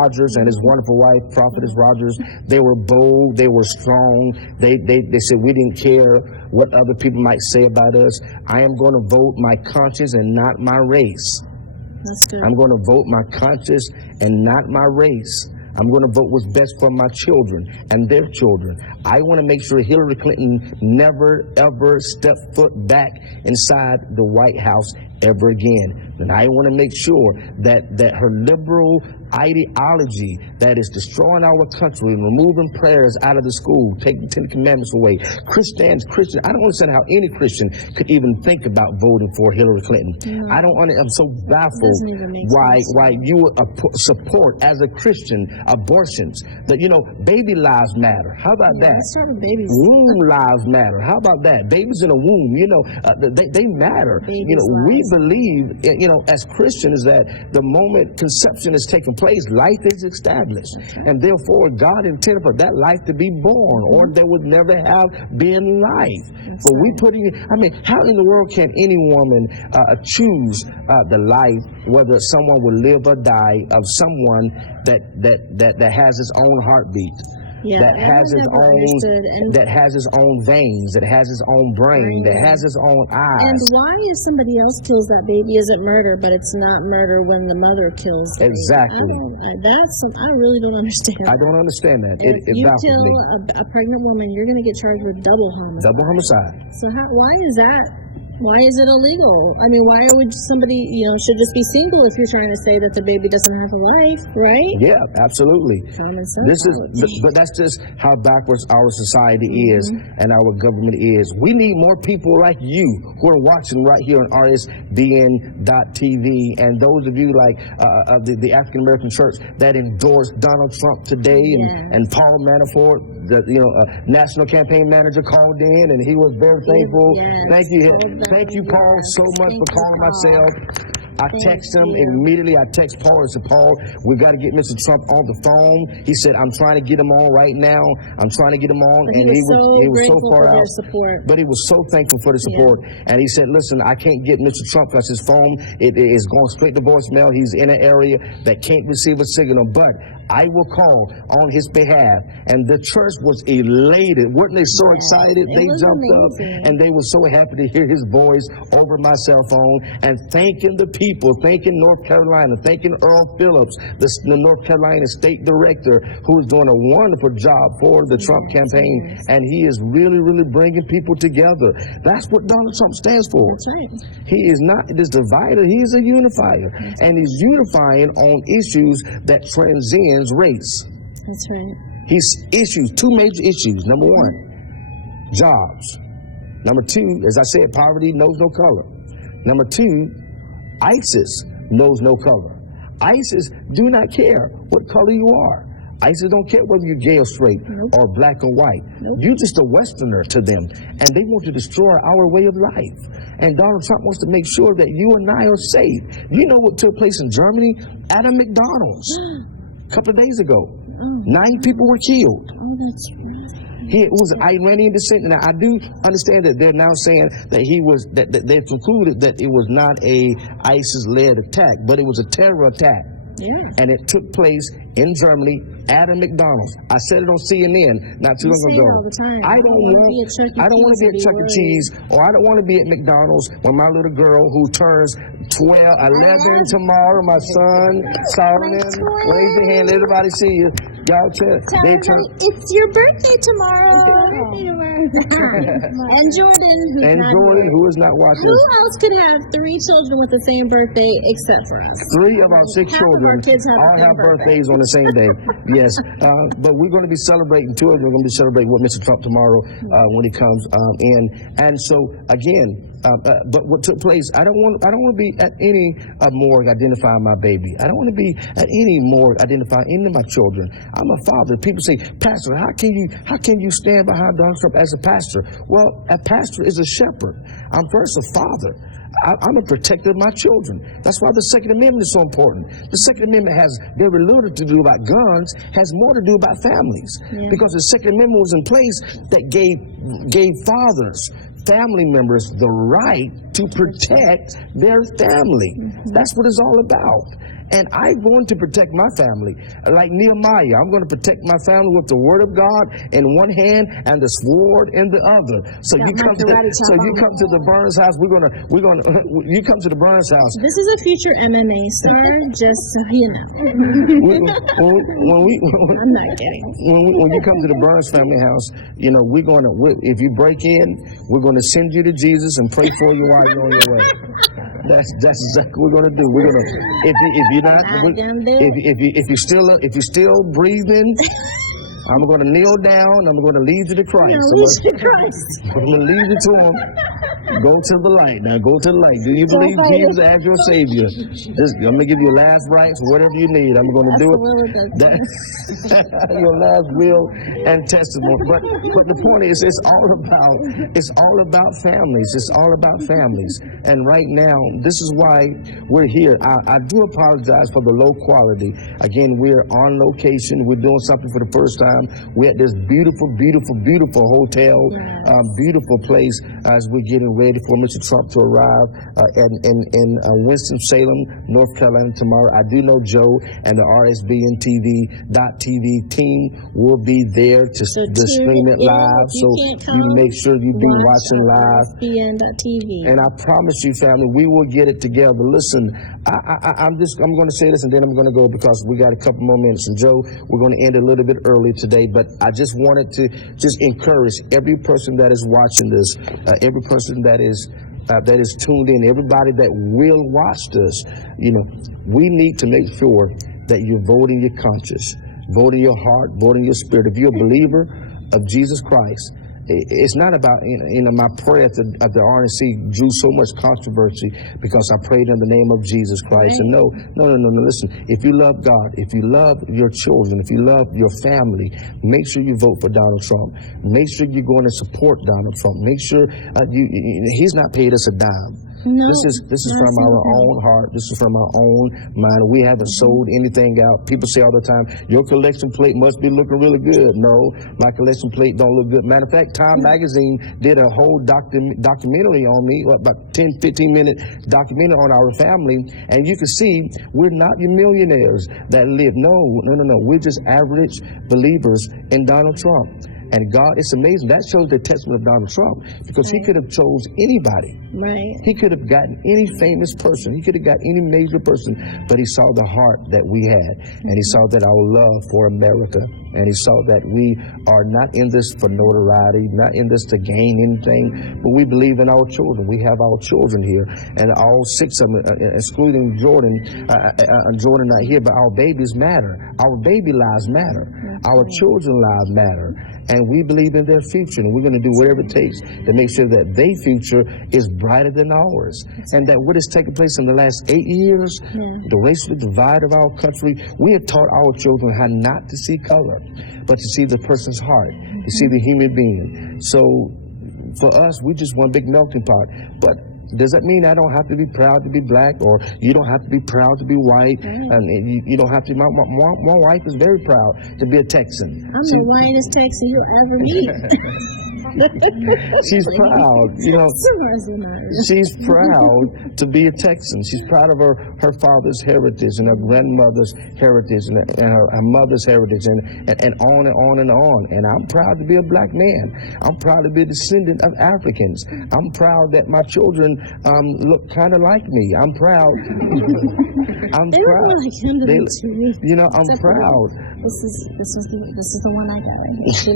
Rogers, and his wonderful wife, Prophetess Rogers. They were bold, they were strong. They said we didn't care what other people might say about us. I am going to vote my conscience and not my race. That's good. I'm going to vote my conscience and not my race. I'm going to vote what's best for my children and their children. I want to make sure Hillary Clinton never, ever step foot back inside the White House ever again. then I want to make sure that her liberal ideology that is destroying our country and removing prayers out of the school, taking 10 Commandments away. Christians, I don't understand how any Christian could even think about voting for Hillary Clinton. No. I'm so baffled why you would support as a Christian abortions. That, baby lives matter. How about that? Let's start with babies. Womb lives matter. How about that? Babies in a womb, they matter. We believe, as Christians, that the moment conception is taking place, life is established. And therefore, God intended for that life to be born, or there would never have been life. But we how in the world can any woman choose the life, whether someone will live or die, of someone that has its own heartbeat? Yeah, that has its own veins, that has its own brain, that has its own eyes. And why, if somebody else kills that baby, is it murder, but it's not murder when the mother kills the exactly. baby? I really don't understand. I don't understand that. If you baffles kill me. a pregnant woman, you're going to get charged with double homicide. Double homicide. So why is that? Why is it illegal? I mean, why would somebody, should just be single if you're trying to say that the baby doesn't have a life, right? Yeah, absolutely. Common sense. But that's just how backwards our society is and our government is. We need more people like you who are watching right here on RSBN.TV, and those of you like the African American Church that endorsed Donald Trump today, and Paul Manafort, the national campaign manager, called in, and he was very thankful. Thank you. Thank you, Paul, so much for calling myself. I text him immediately. I text Paul and said, Paul, we got to get Mr. Trump on the phone. He said, I'm trying to get him on right now. I'm trying to get him on. But he was so far out. Support. But he was so thankful for the support. And he said, listen, I can't get Mr. Trump because his phone it is going straight to voicemail. He's in an area that can't receive a signal. But I will call on his behalf. And the church was elated. Weren't they so excited? They jumped up and they were so happy to hear his voice over my cell phone and thanking the people, thanking North Carolina, thanking Earl Phillips, the North Carolina state director, who is doing a wonderful job for the Trump campaign. And he is really, really bringing people together. That's what Donald Trump stands for. That's right. He is not this divider. He is a unifier. And he's unifying on issues that transcends race. That's right. He's two major issues. Number one, jobs. Number two, as I said, poverty knows no color. Number two, ISIS knows no color. ISIS do not care what color you are. ISIS don't care whether you're gay or straight or black or white. You're just a Westerner to them, and they want to destroy our way of life. And Donald Trump wants to make sure that you and I are safe. You know what took place in Germany? At a McDonald's a couple of days ago. 9 people were killed. Oh, that's right. He was Iranian descent, and I do understand that they're now saying that that they've concluded that it was not a ISIS-led attack, but it was a terror attack. Yeah. And it took place in Germany at a McDonald's. I said it on CNN not too long ago. All the time. I don't want to be at Chuck E. Cheese, or I don't want to be at McDonald's when my little girl who turns 11 tomorrow, my son, Solomon, raise your hand, let everybody see you. Y'all it's your birthday tomorrow. And Jordan, who is not watching. Who else could have 3 children with the same birthday except for us? 3 of our 6 children of our kids all have birthdays on the same day. Yes, but we're going to be celebrating. 2 of them are going to be celebrating with Mr. Trump tomorrow when he comes in. And so again. But what took place, I don't want to be at any morgue identifying my baby. I don't want to be at any morgue identifying any of my children. I'm a father. People say, Pastor, how can you stand behind Donald Trump as a pastor? Well, a pastor is a shepherd. I'm first a father. I'm a protector of my children. That's why the Second Amendment is so important. The Second Amendment has very little to do about guns, has more to do about families. Because the Second Amendment was in place that gave fathers, family members, the right to protect their family. That's what it's all about. And I'm going to protect my family. Like Nehemiah, I'm going to protect my family with the word of God in one hand and the sword in the other. So you come to the Burns house. You come to the Burns house. This is a future MMA star, just so you know. I'm not kidding. When you come to the Burns family house, if you break in, we're going to send you to Jesus and pray for you while you're on your way. That's exactly what we're gonna do. We're gonna if you're not if you're still breathing, I'm gonna kneel down. I'm gonna lead you to Christ. I'm gonna lead you to Him. Go to the light. Now go to the light. Do you believe Jesus as your Savior? I'm gonna give you last rites, whatever you need. I'm gonna do it. Your last will and testimony. But the point is, it's all about families. It's all about families. And right now, this is why we're here. I do apologize for the low quality. Again, we're on location. We're doing something for the first time. We're at this beautiful hotel, beautiful place as we're getting ready for Mr. Trump to arrive in Winston-Salem, North Carolina tomorrow. I do know Joe and the RSBN TV team will be there to stream it live. So you make sure you be watching live. RSBN.TV. And I promise you, family, we will get it together. Listen, I'm going to say this and then I'm going to go because we got a couple more minutes. And Joe, we're going to end a little bit early today, but I just wanted to encourage every person that is watching this, every person that is tuned in, everybody that will watch this. We need to make sure that you're voting your conscience, voting your heart, voting your spirit. If you're a believer of Jesus Christ, it's not about, my prayer at the RNC drew so much controversy because I prayed in the name of Jesus Christ. And no, listen, if you love God, if you love your children, if you love your family, make sure you vote for Donald Trump. Make sure you're going to support Donald Trump. Make sure he's not paid us a dime. No, this is from our own heart. This is from our own mind. We haven't sold anything out. People say all the time, your collection plate must be looking really good. No, my collection plate don't look good. Matter of fact, Time Magazine did a whole documentary on me, about 10, 15-minute documentary on our family, and you can see we're not your millionaires that live. No. We're just average believers in Donald Trump. And God, it's amazing. That shows the testament of Donald Trump because he could have chose anybody. Right. He could have gotten any famous person. He could have got any major person, but he saw the heart that we had, and he saw that our love for America, and he saw that we are not in this for notoriety, not in this to gain anything, but we believe in our children. We have our children here, and all 6 of them, excluding Jordan. Jordan not here, but our babies matter. Our baby lives matter. Our children lives matter. And we believe in their future, and we're going to do whatever it takes to make sure that their future is brighter than ours. And that what has taken place in the last 8 years, the racial divide of our country, we have taught our children how not to see color, but to see the person's heart, to see the human being. So for us, we just one big melting pot. But does that mean I don't have to be proud to be black, or you don't have to be proud to be white? And you don't have to. My wife is very proud to be a Texan. I'm the whitest Texan you'll ever meet. She's proud, she's proud to be a Texan. She's proud of her father's heritage and her grandmother's heritage and her mother's heritage and on and on and on. And I'm proud to be a black man. I'm proud to be a descendant of Africans. I'm proud that my children look kind of like me. I'm proud. I'm proud. I'm proud. This is the one I got right here.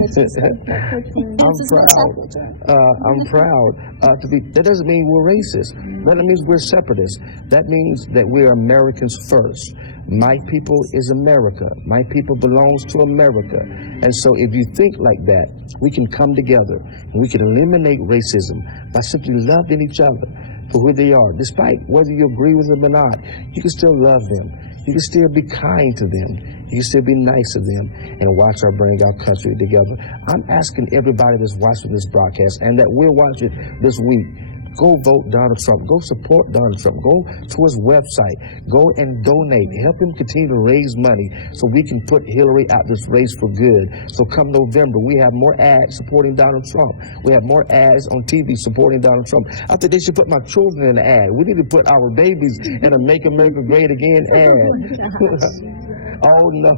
I'm proud to be. That doesn't mean we're racist. That means we're separatists. That means that we're Americans first. My people is America. My people belongs to America. And so if you think like that, we can come together and we can eliminate racism by simply loving each other for who they are. Despite whether you agree with them or not, you can still love them. You can still be kind to them. You can still be nice to them and watch our bring our country together. I'm asking everybody that's watching this broadcast and that will watch it this week, go vote Donald Trump. Go support Donald Trump. Go to his website. Go and donate. Help him continue to raise money so we can put Hillary out this race for good. So come November, we have more ads supporting Donald Trump. We have more ads on TV supporting Donald Trump. I think they should put my children in the ad. We need to put our babies in a Make America Great Again ad. Oh no.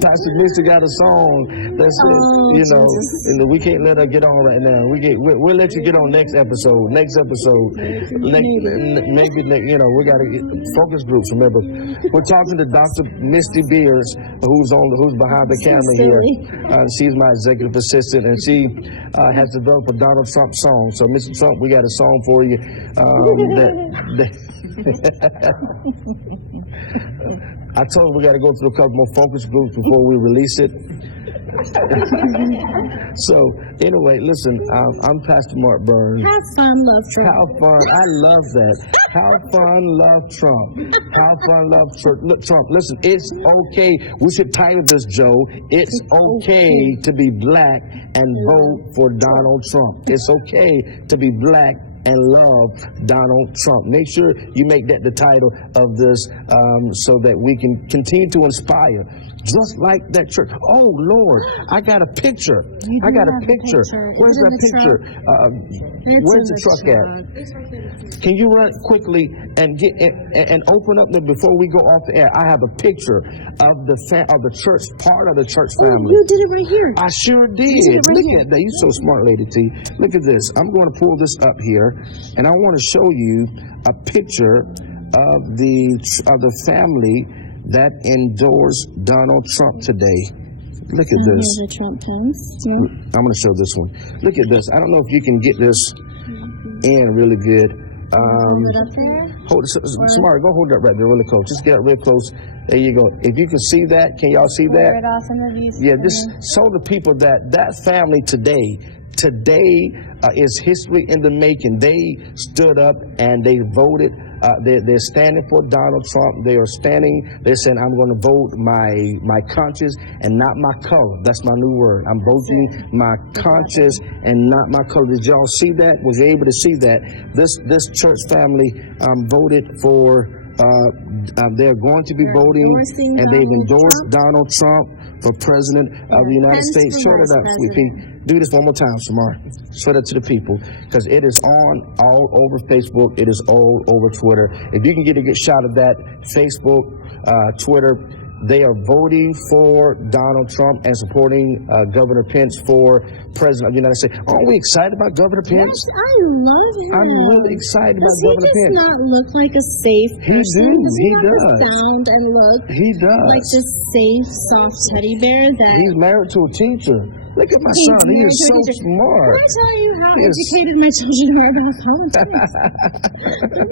Pastor Misty got a song that says, you know, and we can't let her get on right now. We'll let you get on next episode. Maybe, you know, we got to get focus groups. Remember, we're talking to Dr. Misty Beers, who's behind the camera here. She's my executive assistant, and she has developed a Donald Trump song. So, Mr. Trump, we got a song for you. I told her we got to go through a couple more focus groups before we release it. So, anyway, listen, I'm Pastor Mark Burns. Have fun, love Trump. Have fun. I love that. Have fun, love Trump. Have fun, love Trump. Listen, it's okay. We should title this, Joe. It's okay to be black and vote for Donald Trump. It's okay to be black and love Donald Trump. Make sure you make that the title of this so that we can continue to inspire. Just like that church. Oh, Lord, I got a picture. Where's that picture? Where's the truck at? Can you run quickly and get and open up before we go off the air? I have a picture of the church, part of the church family. You did it right here. I sure did. Look at that. You're so smart, Lady T. Look at this. I'm going to pull this up here, and I want to show you a picture of the family that endorsed Donald Trump today. Look at this. The Trump pens. Yeah. I'm going to show this one. Look at this. I don't know if you can get this in really good. Hold it up there. Hold it. Smart, go hold it up right there really close. Just get it real close. There you go. If you can see that, can y'all see that? It off in the view. Yeah, just show the people that family today is history in the making. They stood up and they voted. They're standing for Donald Trump. They're saying, I'm going to vote my conscience and not my color. That's my new word. I'm voting my conscience and not my color. Did y'all see that? Was you able to see that? This church family voted for, they're going to be voting, and they've endorsed Donald Trump for president of the United States. Show it up, sweetie. Do this one more time, Samar. Show that to the people, because it is on all over Facebook. It is all over Twitter. If you can get a good shot of that, Facebook, Twitter, they are voting for Donald Trump and supporting Governor Pence for president of the United States. Aren't we excited about Governor Pence? Yes, I love him. I'm really excited about Governor Pence. He does not look like a safe person. He does. Sound and look. He does. Like this safe, soft teddy bear that. He's married to a teacher. Look at my son. He is so smart. Can I tell you how educated my children are about politics?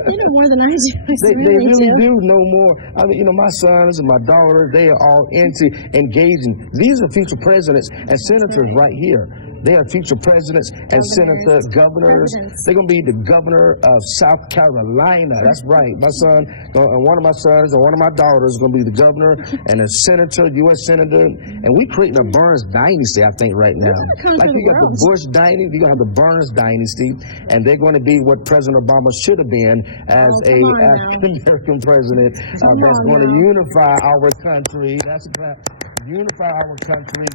They know more than I do. They really do know more. I mean, my sons and my daughter, they are all into engaging. These are future presidents and senators right here. They are future presidents and senators, governors. They're going to be the governor of South Carolina. That's right. My son, and one of my sons and one of my daughters is going to be the governor and a senator, U.S. senator. And we're creating a Burns dynasty, I think, right now. Like you got the Bush dynasty, you're going to have the Burns dynasty, and they're going to be what President Obama should have been as a African-American president that's going to unify our country. That's about unify our country,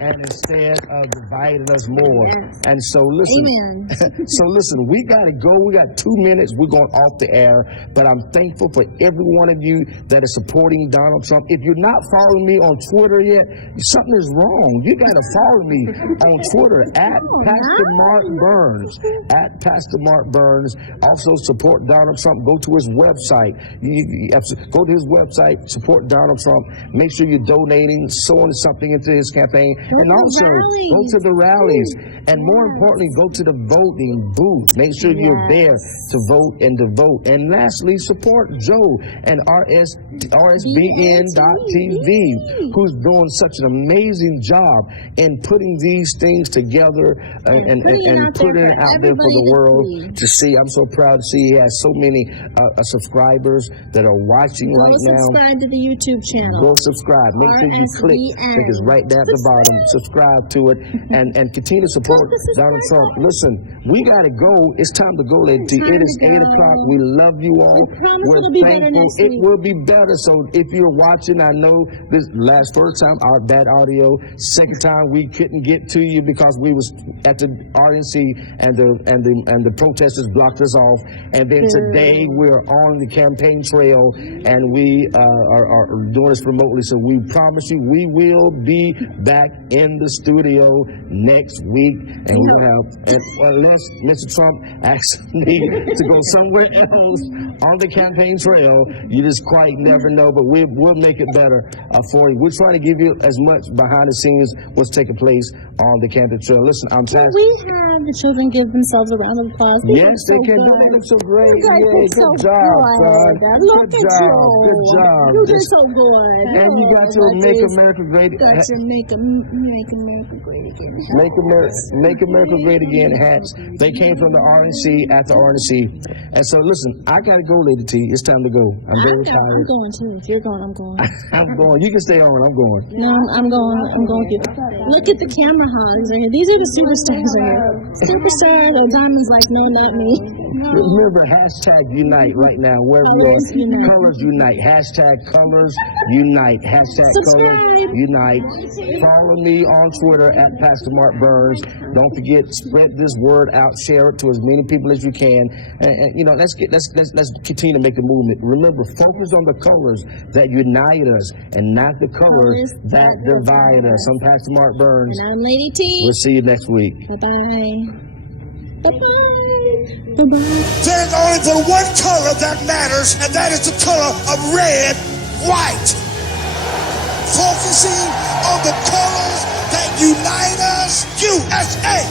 and instead of dividing us more. Yes. And so listen, we got to go. We got 2 minutes. We're going off the air, but I'm thankful for every one of you that is supporting Donald Trump. If you're not following me on Twitter yet, something is wrong. You got to follow me on Twitter at Pastor Mark Burns. At Pastor Mark Burns. Also support Donald Trump. Go to his website. Go to his website. Support Donald Trump. Make sure you're donating, sowing something into his campaign, and also go to the rallies, and more importantly, go to the voting booth. Make sure you're there to vote and to vote. And lastly, support Joe and RSBN.TV, who's doing such an amazing job in putting these things together and putting it out there for the world to see. I'm so proud to see he has so many subscribers that are watching right now. Go subscribe to the YouTube channel. Go subscribe. Make sure you click. I think it's right there at the bottom. Subscribe to it and continue to support Donald Trump. Listen, we got to go. It's time to go, Lady T. It is 8 o'clock. We love you all. We're it'll be better thankful. next It week. will be better. So if you're watching, I know this first time our bad audio. Second time we couldn't get to you because we was at the RNC and the protesters blocked us off. And then today we're on the campaign trail and we are doing this remotely. So we promise you we will be back in the studio next week, and we'll have, unless Mr. Trump asks me to go somewhere else on the campaign trail, you just quite never know. But we'll make it better for you. We're trying to give you as much behind the scenes what's taking place on the campaign trail. Listen, I'm Can past. we have the children give themselves a round of applause? Yes, they can. Don't they look so great? You guys Yeah, look good so job, son. Look Good at job. you. Good job. You did so good. And you got your Make America Great. Got your Make America Great Again. Make America Great Again hats. They came from the RNC at the RNC. And so, listen, I got to go, Lady T. It's time to go. I'm very tired. I'm going too. If you're going, I'm going. I'm going. You can stay on. I'm going. No, I'm going. I'm going with you. Look at the camera hogs right here. These are the superstars right here. Superstars. Oh, Diamond's like, no, not me. Remember, hashtag unite right now, wherever you Colors are. unite. Colors unite. Hashtag colors unite. Hashtag colors Subscribe. unite. Follow me on Twitter at Pastor Mark Burns. Don't forget, spread this word out. Share it to as many people as you can. And you know, let's continue to make the movement. Remember, focus on the colors that unite us and not the colors that divide us. I'm Pastor Mark Burns. And I'm Lady T. We'll see you next week. Bye-bye. Bye-bye. Bye-bye. There's only the one color that matters, and that is the color of red, white. Focusing on the colors that unite us, USA.